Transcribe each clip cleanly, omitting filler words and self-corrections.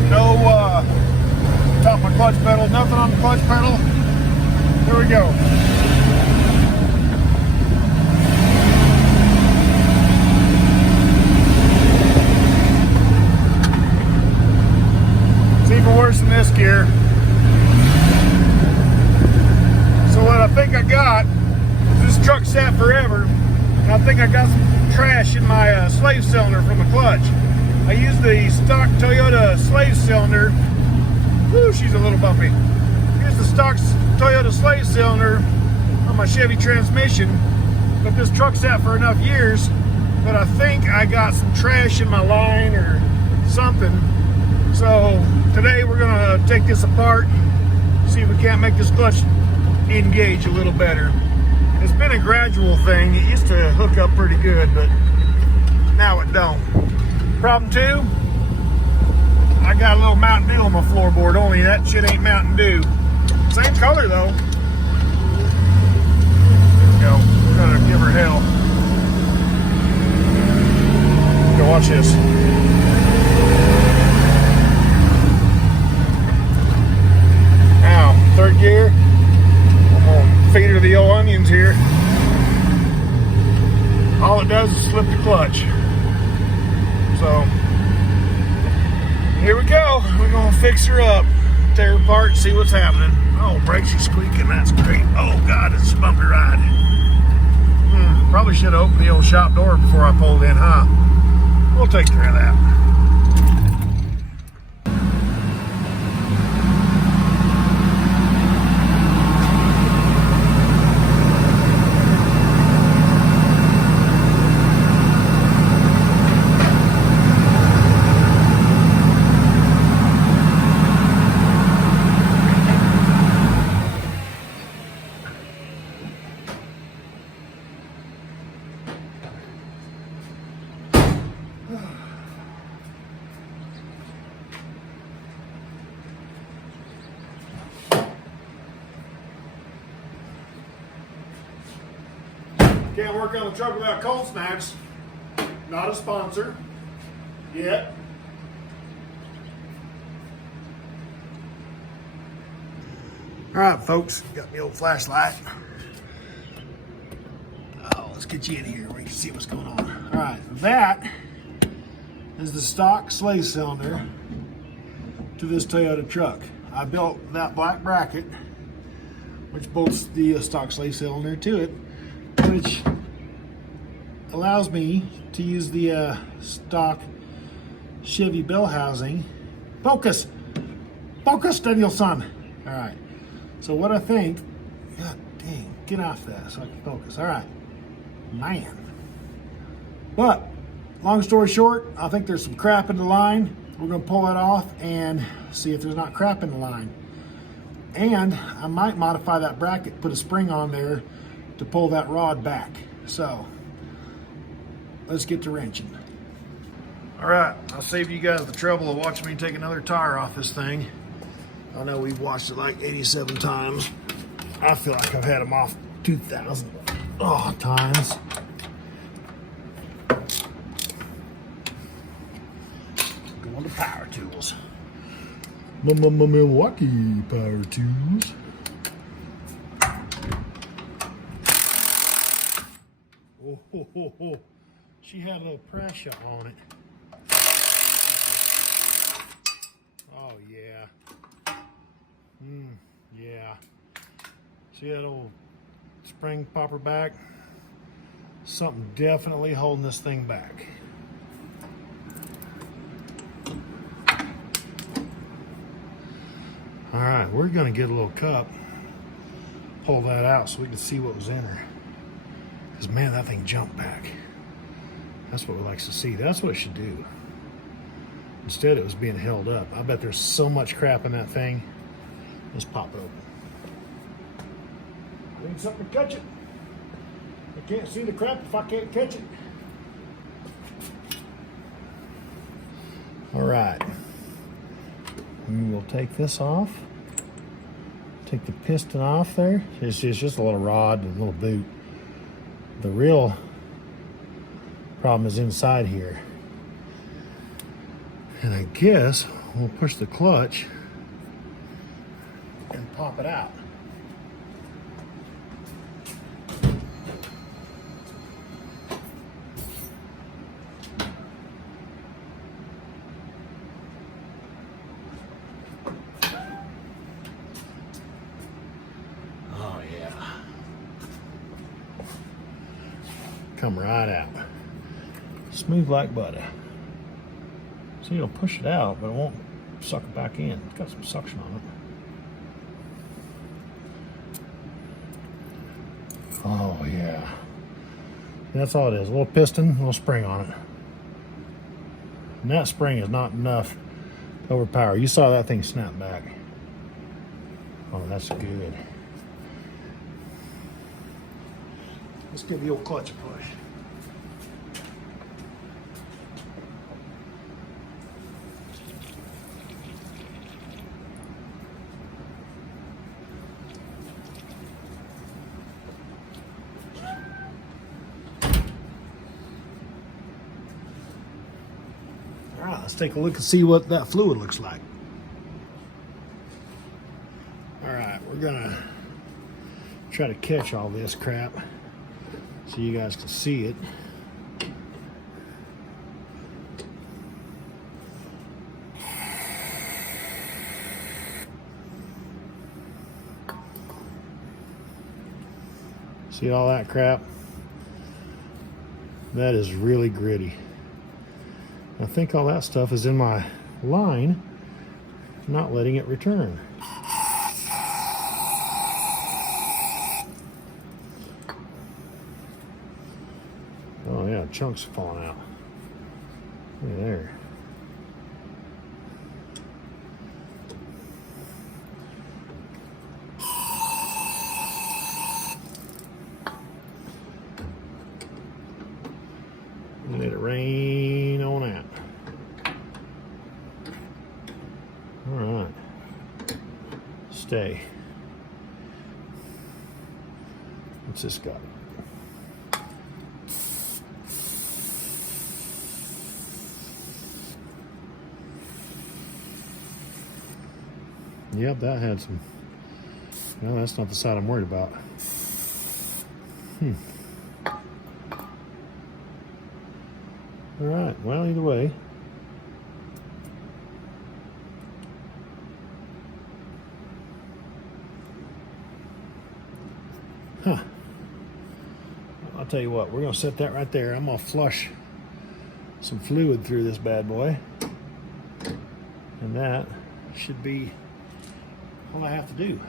got no top of my clutch pedal, nothing on the clutch pedal. Here we go. It's even worse than this gear. So what I think I got, this truck sat forever, and I think I got some trash in my slave cylinder from the clutch. I used the stock Toyota slave cylinder. Woo, she's a little bumpy. Here's the stock Toyota slave cylinder on my Chevy transmission, but this truck sat for enough years that I think I got some trash in my line or something. So today we're gonna take this apart, see if we can't make this clutch engage a little better. It's been a gradual thing. It used to hook up pretty good, but now it don't. Problem two, I got a little Mountain Dew on my floorboard, only that shit ain't Mountain Dew. Same color though. There we go. We're gonna give her hell. Go watch this. Now, third gear. I'm gonna feed her the old onions here. All it does is slip the clutch. So, here we go. We're gonna fix her up, tear her apart, and see what's happening. Oh, brakes are squeaking, that's great. Oh God, it's a bumpy ride. Probably should have opened the old shop door before I pulled in, huh? We'll take care of that. Can't work on the truck without Cold Snacks. Not a sponsor yet. All right, folks, got me old flashlight. Oh, let's get you in here where you can see what's going on. All right, that is the stock slave cylinder to this Toyota truck. I built that black bracket, which bolts the stock slave cylinder to it, which allows me to use the stock Chevy bell housing. Focus! Focus, Daniel-san! All right, so what I think, God dang, get off that so I can focus. All right, man. But, long story short, I think there's some crap in the line. We're gonna pull that off and see if there's not crap in the line. And I might modify that bracket, put a spring on there to pull that rod back. So let's get to wrenching. All right, I'll save you guys the trouble of watching me take another tire off this thing. I know we've watched it like 87 times. I feel like I've had them off 2,000 times. Going to power tools. Milwaukee power tools. Oh, she had a little pressure on it. Oh yeah. Yeah. See that old spring popper back? Something definitely holding this thing back. All right, we're gonna get a little cup, pull that out so we can see what was in her. Because man, that thing jumped back. That's what we likes to see. That's what it should do. Instead, it was being held up. I bet there's so much crap in that thing. Let's pop it open. I need something to catch it. I can't see the crap if I can't catch it. All right. And we'll take this off. Take the piston off there. It's just a little rod and a little boot. The real problem is inside here. And I guess we'll push the clutch and pop it out. Oh yeah. Come right out. Smooth like butter. See, it'll push it out, but it won't suck it back in. It's got some suction on it. Oh, yeah. That's all it is. A little piston, a little spring on it. And that spring is not enough to overpower. You saw that thing snap back. Oh, that's good. Let's give the old clutch a push. All right, let's take a look and see what that fluid looks like. All right, we're gonna try to catch all this crap so you guys can see it. See all that crap? That is really gritty. I think all that stuff is in my line, not letting it return. Oh yeah, chunks falling out. Look at there. Let it rain on out. All right. Stay. What's this got? Yep, that had some. No, that's not the side I'm worried about. All right, well, either way. I'll tell you what, we're gonna set that right there. I'm gonna flush some fluid through this bad boy. And that should be all I have to do.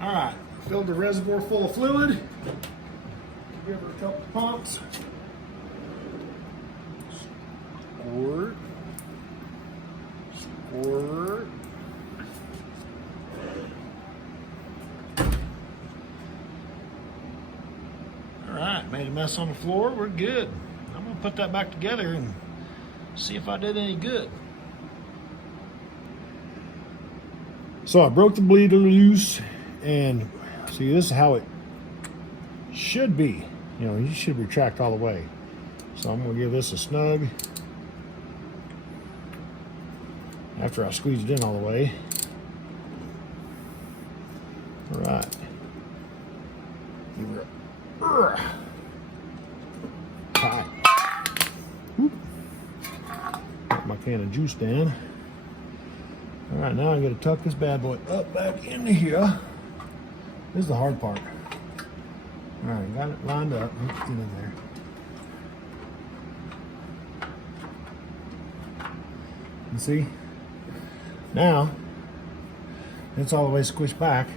All right, filled the reservoir full of fluid. Give her a couple pumps. Squirt. Squirt. All right, made a mess on the floor. We're good. I'm gonna put that back together and see if I did any good. So I broke the bleeder loose, and see, this is how it should be. You know, you should retract all the way. So I'm gonna give this a snug after I squeeze it in all the way. All right. Give her a tight. Put my can of juice down. All right, now I'm gonna tuck this bad boy up back into here. This is the hard part. All right, got it lined up. Let's get in there. You see? Now, it's all the way squished back.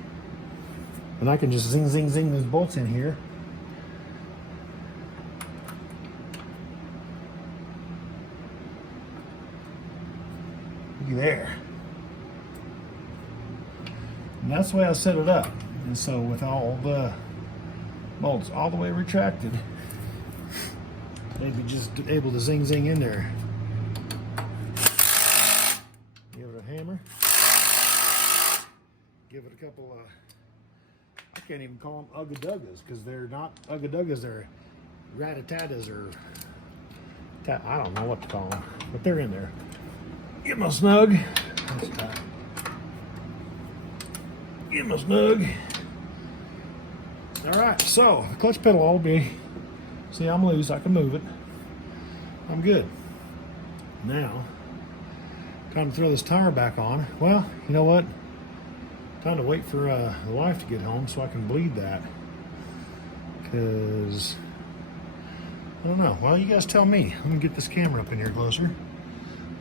And I can just zing, zing, zing these bolts in here. Looky there. And that's the way I set it up. And so with all the bolts all the way retracted, they'd be just able to zing zing in there. Give it a hammer. Give it a couple of, I can't even call them ugga-duggas because they're not ugga-duggas, they're rat-a-tatas or I don't know what to call them, but they're in there. Get my snug. That's tight. Get my snug. All right, so the clutch pedal will be, see, I'm loose, I can move it. I'm good. Now, time to throw this tire back on. Well, you know what? Time to wait for the wife to get home so I can bleed that. Because, I don't know. Well, you guys tell me. Let me get this camera up in here closer.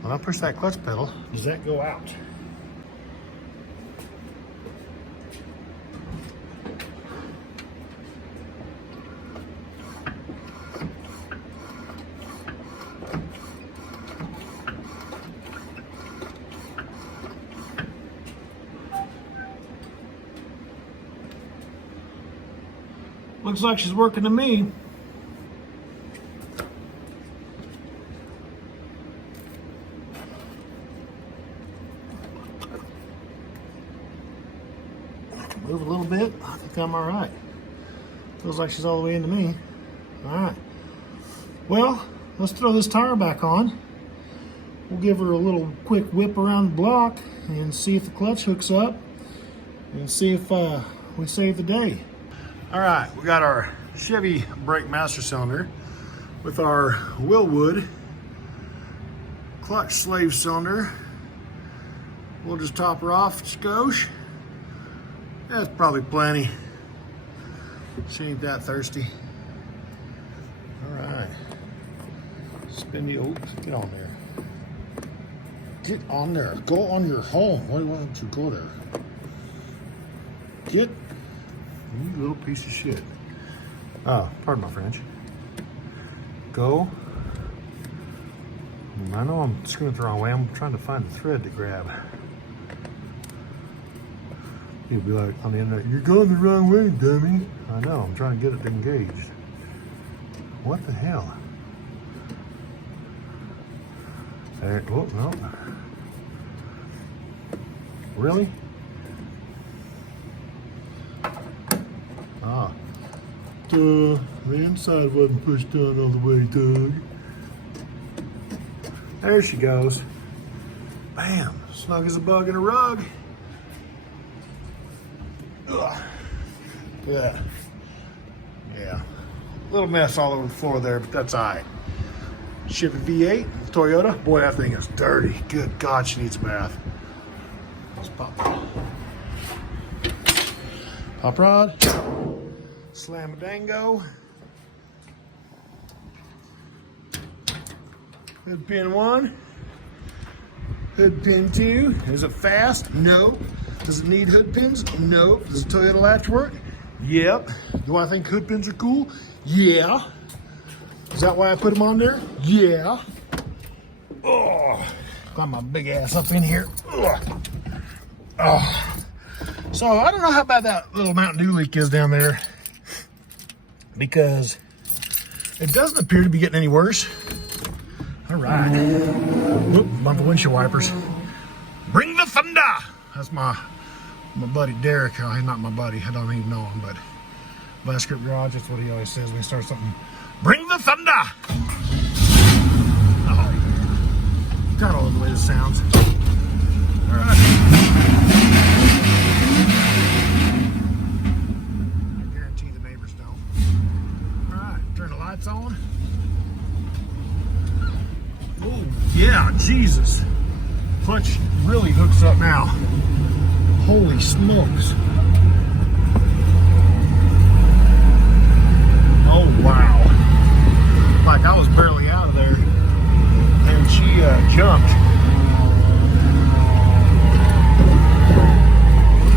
When I push that clutch pedal, does that go out? Looks like she's working to me. I can move a little bit. I think I'm all right. Feels like she's all the way into me. All right. Well, let's throw this tire back on. We'll give her a little quick whip around the block and see if the clutch hooks up and see if we save the day. All right, we got our Chevy brake master cylinder with our Wilwood clutch slave cylinder. We'll just top her off a skosh. That's probably plenty. She ain't that thirsty. All right, spin the, oops, get on there. Get on there, go on your home. Why don't you go there? Get. You little piece of shit. Oh, pardon my French. Go. I know I'm screwing it the wrong way. I'm trying to find the thread to grab. You'll be like on the internet, you're going the wrong way, dummy. I know, I'm trying to get it engaged. What the hell? There, oh, no. Really? Ah. Duh, the inside wasn't pushed down all the way, Doug. There she goes. Bam, snug as a bug in a rug. Ugh. Look at that. Yeah, little mess all over the floor there, but that's all right. Chevy V8, Toyota. Boy, that thing is dirty. Good God, she needs a bath. Let's pop pop rod. Slam a dango. Hood pin 1. Hood pin 2. Is it fast? No. Does it need hood pins? No. Does the Toyota latch work? Yep. Do I think hood pins are cool? Yeah. Is that why I put them on there? Yeah. Oh, got my big ass up in here. Ugh. Oh. So I don't know how bad that little Mountain Dew leak is down there, because it doesn't appear to be getting any worse. All right. Whoop, bunch of windshield wipers. Bring the thunder. That's my buddy Derek. Oh, he's not my buddy. I don't even know him, but Last Script Garage, that's what he always says when he starts something. Bring the thunder. Oh, got all the way this sounds. All right. I guarantee the neighbors don't. All right, turn the lights on. Oh, yeah, Jesus. Clutch really hooks up now. Holy smokes. Oh, wow. Like I was barely out of there, and she jumped.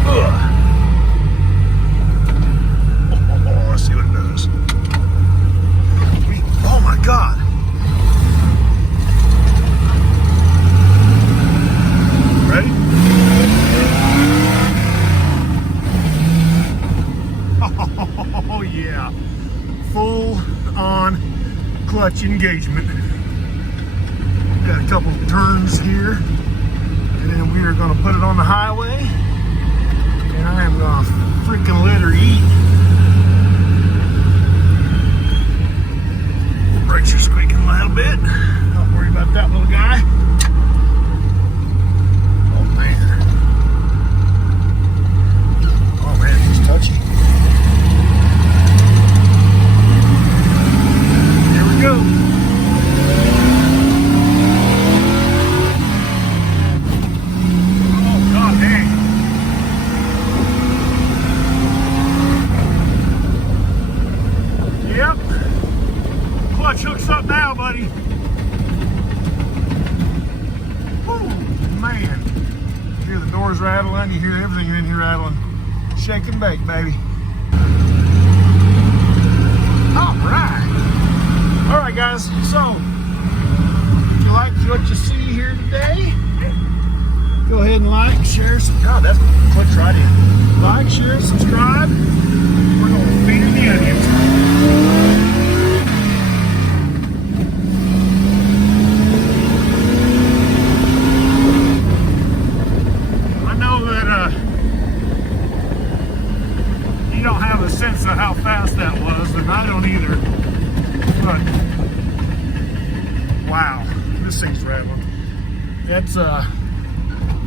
Ugh. Oh, let's see what it does. Oh, my God. Ready? Oh yeah, full on clutch engagement. Got a couple turns here, and then we are going to put it on the highway, and I am going to freaking let her eat. Brakes are squeaking a little bit. windows rattling. You hear everything in here rattling. Shake and bake, baby. All right, guys. So, if you like what you see here today, go ahead and like, share, God, that clicks right in. Like, share, subscribe. We're gonna feed the onions. I know that you don't have a sense of how fast that was, and I don't either. But wow, this thing's rattling. That's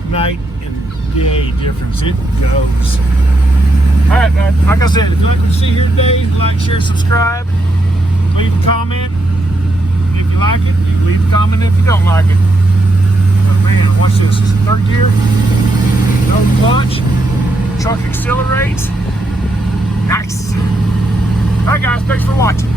night and day difference. It goes. All right, man. Like I said, if you like what you see here today, like, share, subscribe, leave a comment. If you like it, you can leave a comment if you don't like it. But man, watch this. This is third gear. No clutch. Truck accelerates. Nice. All right, guys. Thanks for watching.